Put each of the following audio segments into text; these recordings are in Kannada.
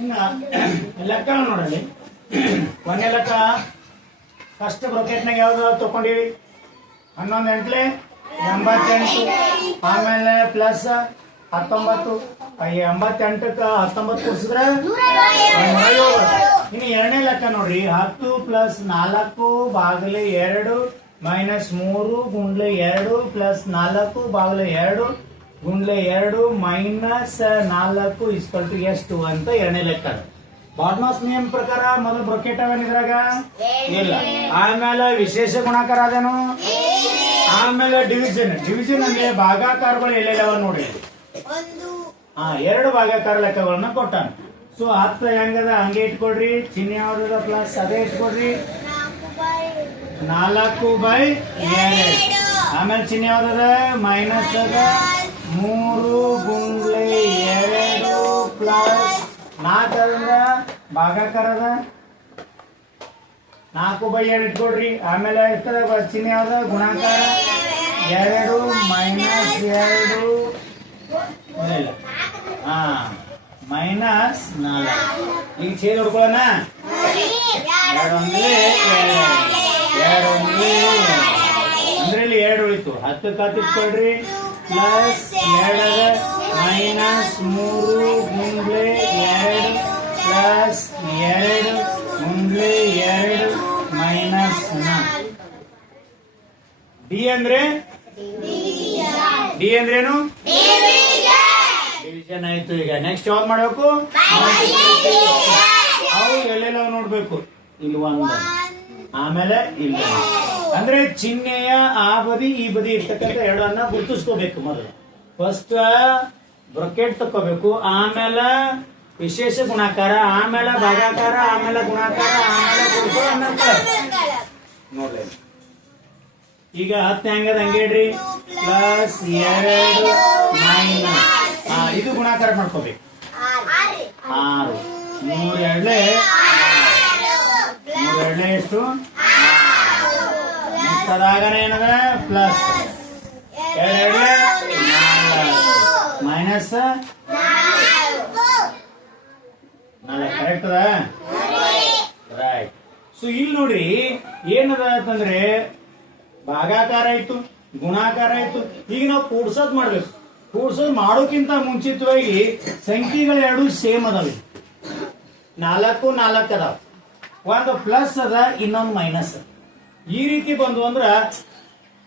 ಇನ್ನ ಲೆಕ್ಕ ನೋಡಲಿ. ಒಂದೇ ಲೆಕ್ಕ ಫಸ್ಟ್ ಬ್ರೊಕೆಟ್ನಾಗ ಯಾವ್ದು ತಗೊಂಡಿವಿ? 11 ಎಂಟ್ಲೆ 88, ಆಮೇಲೆ ಪ್ಲಸ್ 19. 88ಕ್ಕೆ 19 ಕೂಡಿಸಿದ್ರೆ 150. ಇನ್ನು ಎರಡನೇ ಲೆಕ್ಕ ನೋಡ್ರಿ. 10 ಪ್ಲಸ್ 4 ಭಾಗಲೆ 2 ಮೈನಸ್ 3 ಗುಂಡ್ಲೆ 2 ಪ್ಲಸ್ 4 ಭಾಗಲೆ 2 ಗುಂಡ್ಲೆ 2 ಮೈನಸ್ 4 ಇಸ್ಕಲ್ ಟು ಎಷ್ಟು ಅಂತ ಎರಡನೇ ಲೆಕ್ಕ. ಬಾಡ್ಮಾಸ್ ನಿಯಮ ಪ್ರಕಾರ ಮೊದಲು ಬ್ರೊಕೆಟ್ ಅವೇನಿದ್ರಾಗ ಇಲ್ಲ. ಆಮೇಲೆ ವಿಶೇಷ ಗುಣಾಕಾರ ಅದೇನು, ಆಮೇಲೆ ಡಿವಿಷನ್. ಡಿವಿಷನ್ ಅಂದ್ರೆ ಭಾಗಾಕಾರಗಳು ಎಲ್ಲೆಲ್ಲವ ನೋಡ್ರಿ. 2 ಭಾಗಾಕಾರ ಲೆಕ್ಕಗಳನ್ನ ಕೊಟ್ಟಾನ. ಸೊ 10 ಹೆಂಗದ ಹಂಗೆ ಇಟ್ಕೊಡ್ರಿ. ಚಿಹ್ನೆ ಯಾವ್ದದ ಪ್ಲಸ್ ಅದೇ ಇಟ್ಕೊಡ್ರಿ. 4/2. ಆಮೇಲೆ ಚಿಹ್ನೆ ಯಾವ್ದದ ಮೈನಸ್ ಅದ. 3 ಗುಂಡ್ಲೆ 2 ಪ್ಲಸ್ 4 ಅದ ಭಾಗಾಕಾರ ಅದ. 4/2 ಇಟ್ಕೊಡ್ರಿ. ಆಮೇಲೆ ಇರ್ತದ ಚಿಹ್ನೆ ಯಾವ್ದ ಗುಣಾಕಾರ. 2 ಮೈನಸ್ 2 ಮೈನಸ್ 4. ಈಗ ಛೇದ ಹೊಡ್ಕೊಳ್ಳೋಣ. 2 ಒಂದ್ಲೆ 2 ಅಂದ್ರೆ ಇಲ್ಲಿ 2 ಉಳಿತು. 10 ಇಟ್ಕೊಳ್ರಿ. ಪ್ಲಸ್ 2 ಮೈನಸ್ 3 ಗುಂಡ್ಲೆ 2 ಪ್ಲಸ್ 2 ಗುಂಡ್ಲೆ 2 ಮೈನಸ್ 4. ಡಿ ಅಂದ್ರೇನು? ಡಿವಿಷನ್ ಆಯ್ತು. ಈಗ ನೆಕ್ಸ್ಟ್ ಯಾವ್ದು ಮಾಡ್ಬೇಕು? ಅವು ಎಲ್ಲೆಲ್ಲ ನೋಡ್ಬೇಕು. ಇಲ್ಲಿ 1 ಆಮೇಲೆ ಇಲ್ಲಿ ಅಂದ್ರೆ ಚಿಹ್ನೆಯ ಆ ಬದಿ ಈ ಬದಿ ಇರ್ತಕ್ಕಂಥ ಎರಡನ್ನ ಗುರುತಿಸ್ಕೋಬೇಕು. ಮೊದಲು ಫಸ್ಟ್ ಬ್ರೊಕೆಟ್ ತಕೋಬೇಕು, ಆಮೇಲೆ ವಿಶೇಷ ಗುಣಾಕಾರ, ಆಮೇಲೆ ಭಾಗಾಕಾರ, ಆಮೇಲೆ ಗುಣಾಕಾರ, ಆಮೇಲೆ ಗುಣಿಸೋ, ಆಮೇಲೆ ನೋಡ್ರಿ. ಈಗ 10 ಹೆಂಗದ ಹಂಗೆ ಇಡ್ರಿ. ಪ್ಲಸ್ 2 ಮೈನಸ್ ಇದು ಗುಣಾಕಾರ ಮಾಡ್ಕೋಬೇಕು. 6 3 2 ಎಷ್ಟು? ನೆಕ್ಸ್ಟ್ ಅದಾಗನೇ ಏನದ ಪ್ಲಸ್ 2 ಮೈನಸ್ 4. ಕರೆಕ್ಟ್ ಅದ? ರೈಟ್. ಸೊ ಇಲ್ಲಿ ನೋಡ್ರಿ ಏನದ ಅಂತಂದ್ರೆ ಭಾಗಾಕಾರ ಆಯ್ತು, ಗುಣಾಕಾರ ಆಯ್ತು. ಈಗ ನಾವು ಕೂಡ್ಸೋದ್ ಮಾಡ್ಬೇಕು. ಕೂಡ್ಸೋದ್ ಮಾಡೋಕ್ಕಿಂತ ಮುಂಚಿತವಾಗಿ ಸಂಖ್ಯೆಗಳು 2 ಸೇಮ್ ಅದಾವೆ. 4 ಅದಾವ. ಒಂದು ಪ್ಲಸ್ ಅದ, ಇನ್ನೊಂದು ಮೈನಸ್. ಈ ರೀತಿ ಬಂದು ಅಂದ್ರ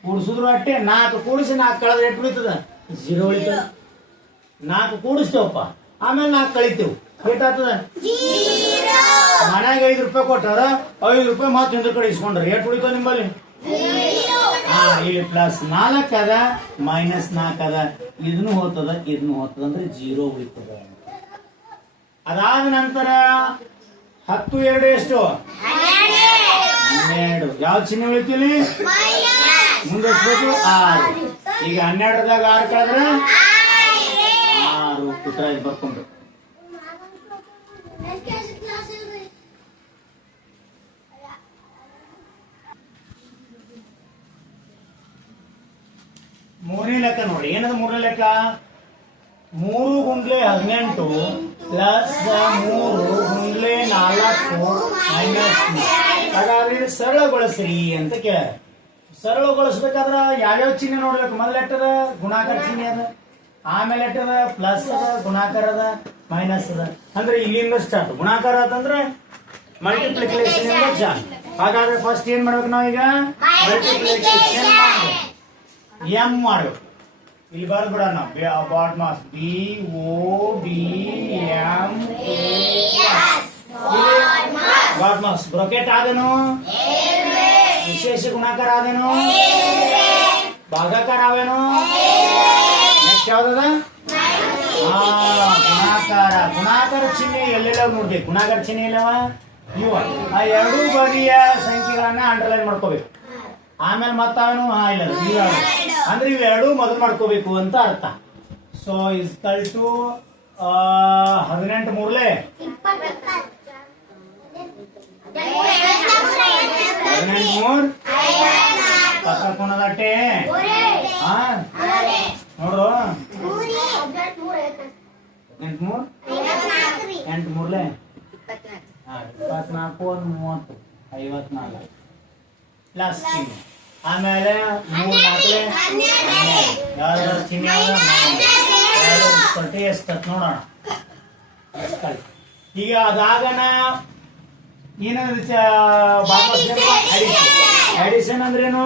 ಕೂಡಿಸಿದ್ರು ಅಟ್ಟೆ. 4 ಕೂಡಿಸಿ 4 ಕಳೆದ್ರೆ ಎಷ್ಟು ಉಳಿತದ? 0 ಉಳಿತದ. 4 ಕೂಡಿಸ್ತೇವಪ್ಪ, ಆಮೇಲೆ 4 ಕಳಿತೇವೆ, ಏಟಾಗ್ತದ? ಮನ್ಯಾಗ 5 ರೂಪಾಯಿ ಕೊಟ್ಟಾರ, 5 ರೂಪಾಯಿ ಮತ್ತೆ ಹಿಂದ್ರ ಕಡೆ ಇಸ್ಕೊಂಡ್ರಿ, ಎಷ್ಟು ಉಳಿತದ ನಿಮ್ಮಲ್ಲಿ? ಇಲ್ಲಿ ಪ್ಲಸ್ 4 ಅದ, ಮೈನಸ್ 4 ಅದ. ಇದನ್ನು ಹೋಗ್ತದ, ಇದನ್ನು ಹೋಗ್ತದ, ಅಂದ್ರೆ 0 ಉಳಿತದ. ಅದಾದ ನಂತರ 10 2 ಎಷ್ಟು? 12. ಯಾವ ಚಿಹ್ನೆ ಉಳಿತೀವಿ? ಮುಂದೆ 6. ಈಗ 12ದಾಗ 6 ಕಳೆದ್ರೆ 6 ಉತ್ತರ ಬರ್ಕೊಂಡು. ಮೂರನೇ ಲೆಕ್ಕ ನೋಡಿ. ಏನದು ಮೂರನೇ ಲೆಕ್ಕ? 3 ಗುಂಡ್ಲೆ 18 ಪ್ಲಸ್ 3 ಗುಂಡ್ಲೆ 4 ಮೈನಸ್. ಹಾಗಾದ್ರೆ ಸರಳಗೊಳಿಸ್ರಿ ಅಂತ ಕೇಳ. ಸರಳಗೊಳಿಸ್ಬೇಕಾದ್ರ ಯಾವ್ಯಾವ ಚಿಹ್ನೆ ನೋಡ್ಬೇಕು? ಮೊದಲ ಎಟ್ಟದ ಗುಣಾಕಾರ ಚಿಹ್ನೆ ಅದ, ಆಮೇಲೆ ಎಟ್ಟದ ಪ್ಲಸ್ ಅದ, ಗುಣಾಕಾರ ಅದ, ಮೈನಸ್ ಅದ. ಅಂದ್ರೆ ಇಲ್ಲಿಂದ ಸ್ಟಾರ್ಟ್. ಗುಣಾಕಾರ ಅಂತಂದ್ರೆ ಮಲ್ಟಿಪ್ಲಿಕೇಶನ್ ಇಂದ ಜಾನ್. ಹಾಗಾದ್ರೆ ಫಸ್ಟ್ ಏನ್ ಮಾಡ್ಬೇಕು ನಾವೀಗ? ಮಲ್ಟಿಪ್ಲಿಕೇಶನ್ ಮಾಡ್ಬೇಕು. ಎಂ ಮಾಡ್ಬೇಕು. ಇಲ್ಲಿ ಬರ್ಬಿಡ ನಾವು ಬಾಡ್ ಮಾಸ್ BODM ಬಾಡ್ ಮಾಸ್. ಬ್ರೊಕೆಟ್ ಆದೇನು? ವಿಶೇಷ ಗುಣಾಕಾರ ಆದೇನು? ಭಾಗಾಕಾರ ಆವೇನು? ನೆಕ್ಸ್ಟ್ ಯಾವ್ದದ? ಗುಣಾಕಾರ. ಗುಣಾಕಾರ ಚಿಹ್ನೆ ಎಲ್ಲೆಲ್ಲ ನೋಡ್ಬೇಕು. ಗುಣಾಕಾರ ಚಿಹ್ನೆ ಎಲ್ಲವ ಇವ. ಆ 2 ಬದಿಯ ಸಂಖ್ಯೆಗಳನ್ನ ಅಂಡರ್ಲೈನ್ ಮಾಡ್ಕೋಬೇಕು. ಆಮೇಲೆ ಮತ್ತಾವೇನು? ಇಲ್ಲ, ಅಂದ್ರೆ ಇವೆರಡು ಮೊದಲು ಮಾಡ್ಕೋಬೇಕು ಅಂತ ಅರ್ಥ. ಸೊ ಇಸ್ಕಲ್ ಟು 18 ಮೂರ್ಲೆ 18 ಪಕ್ಕ ಕೊನದಟ್ಟೆ ನೋಡ್ರು 18 3 8 ಮೂರ್ಲೆ 24 1 30 54 ಪ್ಲಸ್ ಚಿಹ್ನೆ ಆಮೇಲೆ 3 4 ಯಾವ್ದಾದ್ರು ಚಿಹ್ನೆ ಪಟ್ಟಿ ಎಷ್ಟತ್ ನೋಡೋಣ ಈಗ ಅದಾಗನ ಏನಂದ್ರೆ ಅಡಿಷನ್ ಅಂದ್ರೇನು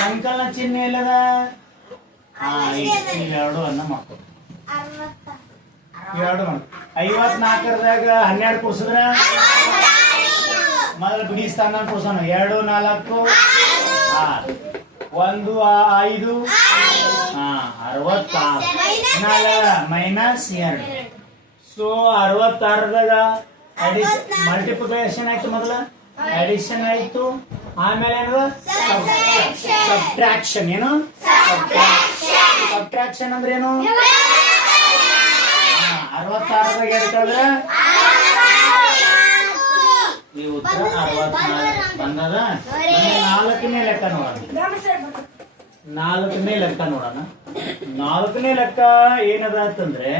ಸಂಕಲನ ಚಿಹ್ನೆ ಇಲ್ಲದ ಇವೆರಡು ಅನ್ನ ಮಾಡ್ಕೊಡು ಇವೆರಡು ಮಾಡು 54ದಾಗ 12 ಕೂರ್ಸಿದ್ರೆ ಮೊದಲು ಬಿಡಿ ಸ್ಥಾನ ಕೂರ್ಸೋಣ 2 4 6 1 5 66 ಮೈನಸ್ 2 ಸೊ 66ದಾಗ ಮಲ್ಟಿಪ್ಲಿಕೇಶನ್ ಆಯ್ತು ಮೊದಲ ಅಡಿಷನ್ ಆಯ್ತು ಆಮೇಲೆ ಏನದ ಸಬ್ಟ್ರಾಕ್ಷನ್ ಏನು ಸಬ್ಟ್ರಾಕ್ಷನ್ ಅಂದ್ರೆ ಏನು 66ದಾಗ ಹೇಳ್ತಂದ್ರೆ ಈ ಉತ್ತರ 64 ಬಂದದ 4ನೇ ಲೆಕ್ಕ ನೋಡೋಣ 4ನೇ ಲೆಕ್ಕ ನೋಡೋಣ 4ನೇ ಲೆಕ್ಕ ಏನದ ಅಂತಂದ್ರೆ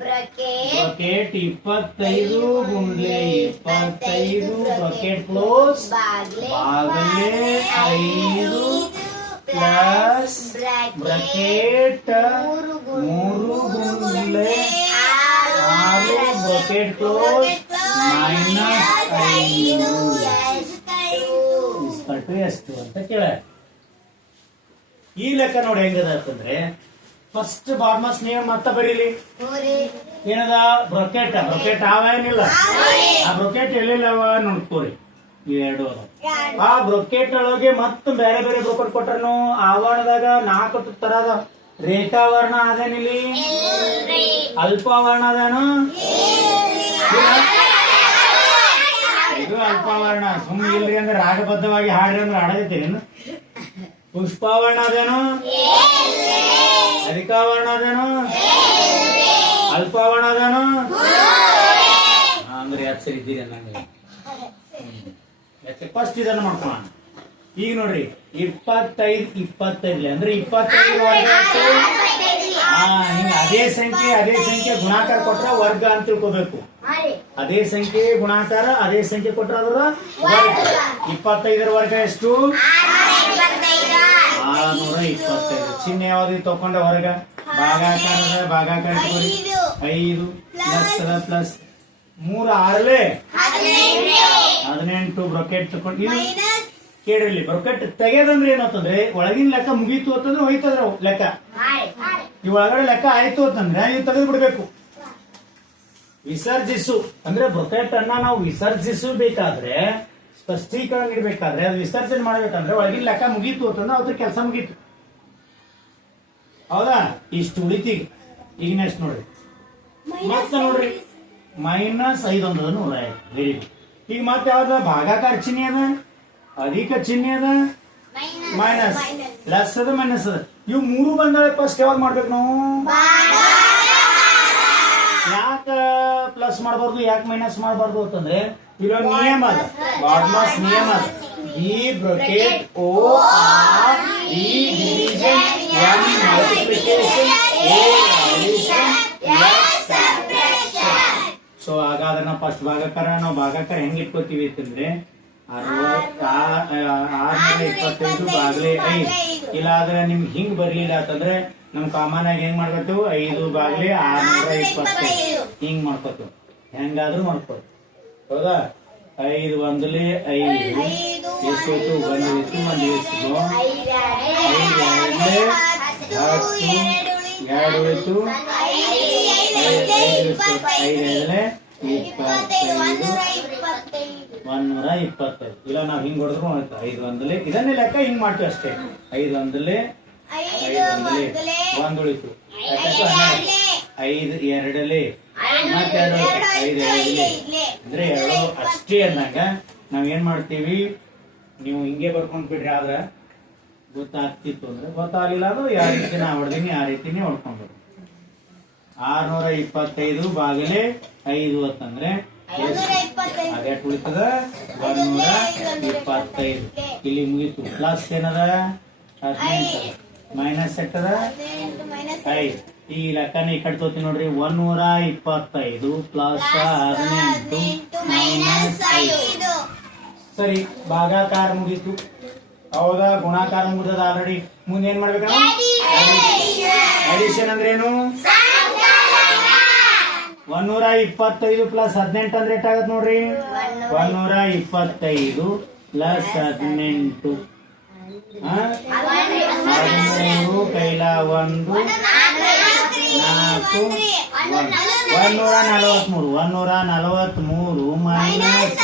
ಬ್ರಾಕೆಟ್ 25 ಗುಂಡ್ಲೆ 25 ಬ್ರಾಕೆಟ್ ಕ್ಲೋಸ್ ಬಾಗಲೆ 5 ಪ್ಲಸ್ ಬ್ರಾಕೆಟ್ 3 ಗುಂಡ್ಲೆ 6 ಬ್ರಾಕೆಟ್ ಕ್ಲೋಸ್ ಮೈನಸ್ 5 ಎಷ್ಟು ಅಂತ ಕೇಳ ಈ ಲೆಕ್ಕ ನೋಡಿ ಹೆಂಗದ ಅಂತಂದ್ರೆ ಫಸ್ಟ್ ಬಾರ್ಮಸ್ ನೀವು ಮತ್ತೆ ಬರೀಲಿ ಏನದ ಬ್ರೊಕೆಟ್ ಏನಿಲ್ಲ ಆ ಬ್ರೊಕೆಟ್ ಎಲ್ಲಿಲ್ಲವ ನೋಡ್ಕೋರಿ ಇವೆರಡು ಆ ಬ್ರೊಕೆಟ್ ಒಳಗೆ ಮತ್ತೆ ಬೇರೆ ಬೇರೆ ಬ್ರೊಕೆಟ್ ಕೊಟ್ರನು ಆವರಣದಾಗ 4 ತರದ ರೇಖಾವರ್ಣ ಅದೇನಿಲ್ಲಿ ಅಲ್ಪವರ್ಣ ಅದೇನು ಇದು ಅಲ್ಪವರ್ಣ ಸುಮ್ಮನೆ ಇಲ್ರಿ ಅಂದ್ರೆ ರಾಗಬದ್ಧವಾಗಿ ಹಾಡ್ರಿ ಅಂದ್ರೆ ಹಾಡಗತ್ತೀರೇನು ಪುಷ್ಪವರ್ಣ ಅದೇನು ಅಧಿಕಾವರ್ಣ ಅದೇನು ಅಲ್ಪವರ್ಣ ಅದೇನು ಅಂದ್ರೆ ಯಾಕೆ ಸರಿ ಇದ್ದೀರಿ ಅನ್ನಂಗೆ ಫಸ್ಟ್ ಇದನ್ನು ಮಾಡ್ಕೊಳ್ಳೋಣ ಈಗ ನೋಡ್ರಿ 25 ಅಂದ್ರೆ 25 ವರ್ಗ ಹಿಂಗ ಅದೇ ಸಂಖ್ಯೆ ಗುಣಾಕಾರ ಕೊಟ್ರೆ ವರ್ಗ ಅಂತ ತಿಳ್ಕೋಬೇಕು ಅದೇ ಸಂಖ್ಯೆ ಗುಣಾಕಾರ ಅದೇ ಸಂಖ್ಯೆ ಕೊಟ್ರೆ ಅದರ ವರ್ಗ 25 ವರ್ಗ ಎಷ್ಟು 625 ಚಿಹ್ನೆ ಯಾವ್ದು ತಕೊಂಡ ಹೊರಗ ಭಾಗಾಕಾರ 5 ಪ್ಲಸ್ 3 6 18 ಬ್ರಾಕೆಟ್ ತಕೊಂಡು ಕೇಳಿರ್ಲಿ ಬ್ರಾಕೆಟ್ ತೆಗೆದಂದ್ರೆ ಏನಂತಂದ್ರೆ ಒಳಗಿನ ಲೆಕ್ಕ ಮುಗೀತು ಅಂತಂದ್ರೆ ಹೋಯ್ತದ್ರ ಲೆಕ್ಕ ಈ ಒಳಗಡೆ ಲೆಕ್ಕ ಆಯ್ತು ಅಂತಂದ್ರೆ ನೀವು ತೆಗೆದು ಬಿಡ್ಬೇಕು ವಿಸರ್ಜಿಸು ಅಂದ್ರೆ ಬ್ರಾಕೆಟ್ ಅನ್ನ ನಾವು ವಿಸರ್ಜಿಸಬೇಕಾದ್ರೆ ಸ್ಪಷ್ಟೀಕರಣ ನೀಡಬೇಕಾದ್ರೆ ಅದು ವಿಸರ್ಜನೆ ಮಾಡ್ಬೇಕಂದ್ರೆ ಒಳಗಿನ ಲೆಕ್ಕ ಮುಗೀತು ಅಂತಂದ್ರೆ ಅದ್ರ ಕೆಲಸ ಮುಗೀತು ಹೌದಾ ಇಷ್ಟು ಉಳಿತೀಗ ಈಗ ನೆಕ್ಸ್ಟ್ ನೋಡ್ರಿ ಮತ್ತೆ ನೋಡ್ರಿ ಮೈನಸ್ 5 100 ವೆರಿ ಗುಡ್ ಈಗ ಮತ್ತೆ ಯಾವ್ದ ಭಾಗಾಕಾರ ಚಿಹ್ನೆ ಅದ ಅಧಿಕ ಚಿಹ್ನೆ ಅದ ಮೈನಸ್ ಪ್ಲಸ್ ಅದ ಮೈನಸ್ ಅದ ಇವು 3 ಬಂದಾವೆ ಫಸ್ಟ್ ಯಾವಾಗ ಮಾಡ್ಬೇಕು ನಾವು ಯಾಕೆ ಪ್ಲಸ್ ಮಾಡಬಾರ್ದು ಯಾಕೆ ಮೈನಸ್ ಮಾಡಬಾರ್ದು ಅಂತಂದ್ರೆ ಇರೋ ನಿಯಮ ಅದ ಬಾರ್ಮಸ್ ನಿಯಮ ಅದ ಈ ಬ್ರಾಕೆಟ್ ಓ ಆರ್ ಈ division M multiplication A addition S subtraction so ಹಾಗಾದ್ರೆ ನಾವು ಫಸ್ಟ್ ಭಾಗಾಕಾರ ಹೆಂಗ್ ಇಟ್ಕೋತೀವಿ ಅಂತಂದ್ರೆ 625 ಬಾಗ್ಲೆ 5 ಇಲ್ಲ ಆದ್ರೆ ನಿಮ್ಗೆ ಹಿಂಗ್ ಬರ್ಲಿಲ್ಲ ಅಂತಂದ್ರೆ ನಮ್ ಕಾಮನ್ ಆಗಿ ಹೆಂಗ್ ಮಾಡ್ಬೇಕು 5 ಬಾಗ್ಲೆ 625 ಹಿಂಗ್ ಮಾಡ್ಕೋತೀವಿ ಹೆಂಗಾದ್ರೂ ಮಾಡ್ಕೋತೀವಿ ಹೌದಾ 5 1 5 ಎಷ್ಟೋಯ್ತು 1 ಇತ್ತು 1 ಎಷ್ಟು 5 2 ಉಳಿತು 125 ಇಲ್ಲ ನಾವ್ ಹಿಂಗ್ ಹೊಡೆದ್ರು 5 1 ಇದನ್ನೇ ಲೆಕ್ಕ ಹಿಂಗ್ ಮಾಡ್ತೀವಿ ಅಷ್ಟೇ 5 1 1 ಉಳಿತು 5 2 ಮತ್ತೆ 5 ಅಂದ್ರೆ 2 ಅಷ್ಟೇ ಅಂದಾಗ ನಾವ್ ಏನ್ ಮಾಡ್ತೀವಿ ನೀವು ಹಿಂಗೆ ಬರ್ಕೊಂಡ್ ಬಿಡ್ರಿ ಆದ್ರ ಗೊತ್ತಾಗ್ತಿತ್ತು ಅಂದ್ರೆ ಗೊತ್ತಾಗ್ಲಿಲ್ಲ ಅದು ಯಾವ ರೀತಿ ನಾ ಹೊಡೆದೀನಿ ಆ ರೀತಿನೇ ಹೊಡ್ಕೊಂಡ್ಬಿಡ್ರಿ 625 ಬಾಗಿಲೆ 5 ಅಂತಂದ್ರೆ ಅದೇ ಉಳಿತದ 125 ಇಲ್ಲಿ ಮುಗೀತು ಪ್ಲಸ್ ಏನದ 18 ಮೈನಸ್ ಎಟ್ಟದ 5 ಈ ಲೆಕ್ಕನ ಈ ಕಡೆ ತೋತಿ ನೋಡ್ರಿ 125 ಪ್ಲಸ್ 18 ಮೈನಸ್ 5. ಸರಿ, ಭಾಗಾಕಾರ ಮುಗೀತು. ಹೌದಾ, ಗುಣಾಕಾರ ಮುಗಿದ ಆಲ್ರೆಡಿ. ಮುಂದೆ ಏನ್ ಮಾಡ್ಬೇಕ? ಅಡಿಷನ್ ಅಂದ್ರೇನು? 125 ಪ್ಲಸ್ 18 ಅಂದ್ರೆ ಎಷ್ಟಾಗತ್ ನೋಡ್ರಿ? 125 ಪ್ಲಸ್ 18 13 ಕೈಲ 1 4 143 ಮೈನಸ್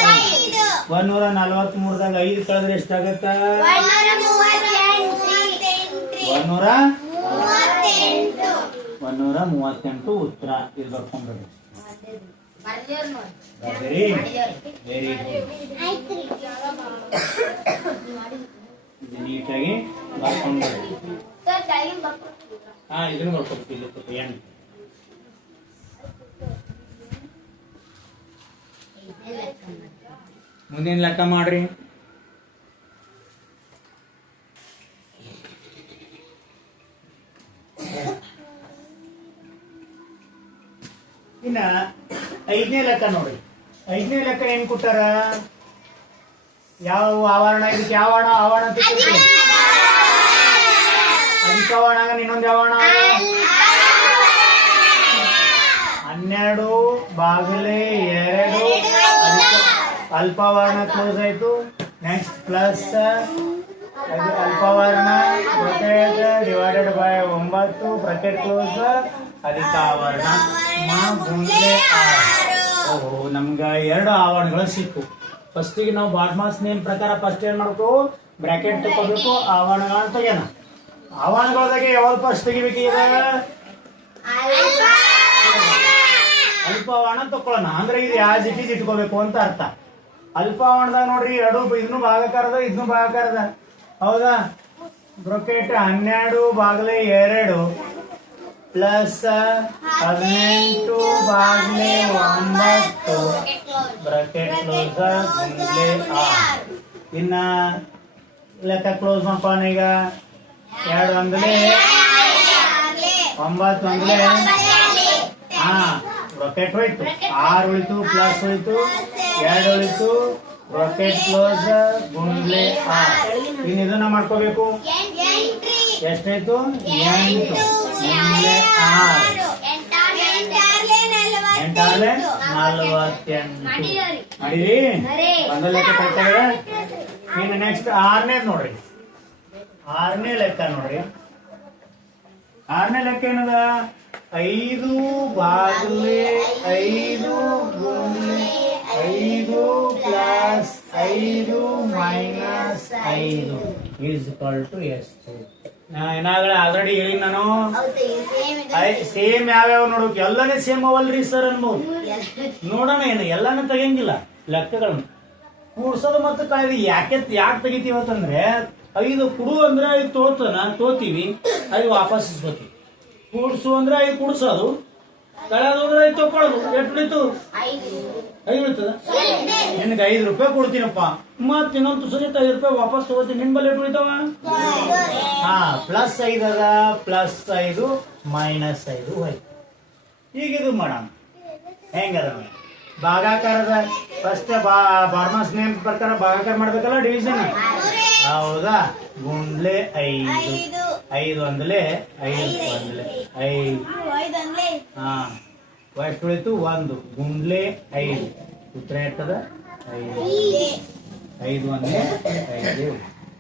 143ದಾಗ 5 ಕಳೆದ್ರೆ ಎಷ್ಟಾಗತ್ತ? 138 ಉತ್ತರ. ಇದು ಬರ್ಕೊಂಡ್ರಿ. ವೆರಿ ಇದು ನೀಟಾಗಿ ಬರ್ಕೊಂಡ್ರಿ. ಇದನ್ನು ಬರ್ಕೊಡ್ತೀವಿ. ಮುಂದಿನ ಲೆಕ್ಕ ಮಾಡ್ರಿ. ಇನ್ನ 5ನೇ ಲೆಕ್ಕ ನೋಡ್ರಿ. 5ನೇ ಲೆಕ್ಕ ಏನ್ ಕೊಟ್ಟಾರ? ಯಾವ ಆವರಣ? ಇದಕ್ಕೆ ಯಾವ ಆವರಣ ಅಂತ ಅಧಿಕವರ್ಣ. ಇನ್ನೊಂದು ಯಾವ 12 ಬಾಗಿಲೆ 2 ಅಲ್ಪವರ್ಣ ಕ್ಲೋಸ್ ಆಯ್ತು. ನೆಕ್ಸ್ಟ್ ಪ್ಲಸ್ ಅಲ್ಪವರ್ಣ ಡಿವೈಡೆಡ್ ಬೈ 9 ಬ್ರಾಕೆಟ್ ಕ್ಲೋಸ್ ಅಧಿಕಾವರ್ಣ ಗುಂಡ್ಲೆ 6. ಓಹೋ, ನಮ್ಗ 2 ಆವರಣಗಳು ಸಿಕ್ಕು. ಫಸ್ಟಿಗೆ ನಾವು ಬಾಡ್ಮಾಸ್ ನೇಮ್ ಪ್ರಕಾರ ಫಸ್ಟ್ ಏನ್ ಮಾಡ್ಬೇಕು? ಬ್ರಾಕೆಟ್ ತಗೋಬೇಕು, ಆವರಣಗಳನ್ನ ತೆಗೆಯೋಣ. ಆವರಣಗಳದಾಗೆ ಯಾವಾಗ ಫಸ್ಟ್ ತೆಗಿಬೇಕು? ಈಗ ಅಲ್ಪವರ್ಣ ತಕೊಳ್ಳೋಣ. ಅಂದ್ರೆ ಇದು ಯಾಸ್ ಇಟ್ ಈಸ್ ಇಟ್ಕೋಬೇಕು ಅಂತ ಅರ್ಥ. ಅಲ್ಪವರ್ಣದಾಗ ನೋಡ್ರಿ 2 ಇದನ್ನು ಭಾಗಾಕಾರದ, ಇದನ್ನು ಭಾಗಾಕಾರದ. ಹೌದಾ? ಬ್ರಾಕೆಟ್ 12 ಬಾಗಿಲೆ 2 ಪ್ಲಸ್ 18 ಬಾಗಿಲೆ 9 ಬ್ರಾಕೆಟ್ ಕ್ಲೋಸ್ ಗುಂಡ್ಲೆ 6. ಇನ್ನ ಲೆಕ್ಕ ಕ್ಲೋಸ್ ಮಾಡ್ಕೋಣ. ಈಗ 2 ಒಂದಲೇ 9 ಒಂದಲೇ ಬ್ರಾಕೆಟ್ ಹೋಯ್ತು. 6 ಉಳಿತು, ಪ್ಲಸ್ ಹೋಯ್ತು, 2 ಉಳಿತು, ಬ್ರಾಕೆಟ್ ಕ್ಲೋಸ್ ಗುಂಡ್ಲೆ 6. ಇನ್ನು ಇದನ್ನ ಮಾಡ್ಕೋಬೇಕು. ಎಷ್ಟಾಯ್ತು? 8 ಗುಂಡ್ಲೆ 6 8 48 ಮಾಡಿರಿ. ಒಂದು ಲೆಕ್ಕ ಕರೆಕ್ಟ್ ಆಗಿದೆ. ಇನ್ನು ನೆಕ್ಸ್ಟ್ 6ನೇ ನೋಡ್ರಿ. 6ನೇ ಲೆಕ್ಕ ನೋಡ್ರಿ. 6ನೇ ಲೆಕ್ಕ ಏನದ? 5 ಬಾಗಿಲೆ 5 ಗುಂಡ್ಲೆ 5 plus 5 minus 5 is equal to ಎಷ್ಟು? ಏನಾಗಲೇ ಆಲ್ರೆಡಿ ಹೇಳಿ ನಾನು. ಸೇಮ್ ಯಾವ್ಯಾವ ನೋಡೋಕೆ? ಎಲ್ಲನೇ ಸೇಮ್ ಅವಲ್ರಿ ಸರ್ ಅನ್ಬೋದು. ನೋಡೋಣ, ಏನು ಎಲ್ಲಾನು ತೆಗಿಯಂಗಿಲ್ಲ. ಲೆಕ್ಕಗಳನ್ನ ಕೂಡ್ಸೋದು ಮತ್ತು ಕಳೆದು ಯಾಕೆ ತೆಗಿತೀವಿ ಅಂತಂದ್ರೆ 5 ಕುಡು ಅಂದ್ರೆ 5 ತೋತೀವಿ, 5 ವಾಪಸ್ ಇಸ್ಕೋತೀವಿ. ಕೂಡ್ಸು ಅಂದ್ರೆ 5 ಕೂಡ್ಸೋದು, ಕಳೆದು ಅಂದ್ರೆ 5 ತಕೊಳ್ಳೋದು. ಎಷ್ಟು ಉಳಿತು? 5 ಉಳಿತದ. ನಿನಗೆ 5 ರೂಪಾಯಿ ಕೊಡ್ತೀನಪ್ಪ, ಮತ್ ಇನ್ನೊಂದು ಸಹಿತ 5 ರೂಪಾಯಿ ವಾಪಸ್ ತಗೋತೀನಿ. ನಿನ್ ಬಲ್ಲಿ ಎಷ್ಟು ಉಳಿತಾವ? ಪ್ಲಸ್ 5 ಅದ, ಪ್ಲಸ್ 5 ಮೈನಸ್ 5 ಹೋಯ್ತು. ಈಗ ಇದು ಮಾಡೋಣ. ಹೆಂಗದ? ಭಾಗಾಕಾರದ ಫಸ್ಟ್ ಬಾರ್ಮಾಸ್ ನೇಮ್ ಪ್ರಕಾರ ಭಾಗಾಕಾರ ಮಾಡ್ಬೇಕಲ್ಲ, ಡಿವಿಷನ್. ಹೌದಾ? ಗುಂಡ್ಲೆ 5 5 ಒಂದಲೇ 5 ಒಂದಲೇ 5 ಎಷ್ಟು ಉಳಿತು? 1 ಗುಂಡ್ಲೆ 5 ಉತ್ತರ ಇರ್ತದ 5 5 ಒಂದಲೇ 5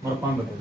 ಮುರ್ಕೊಂಡ್ಬಿಟ್ಟು.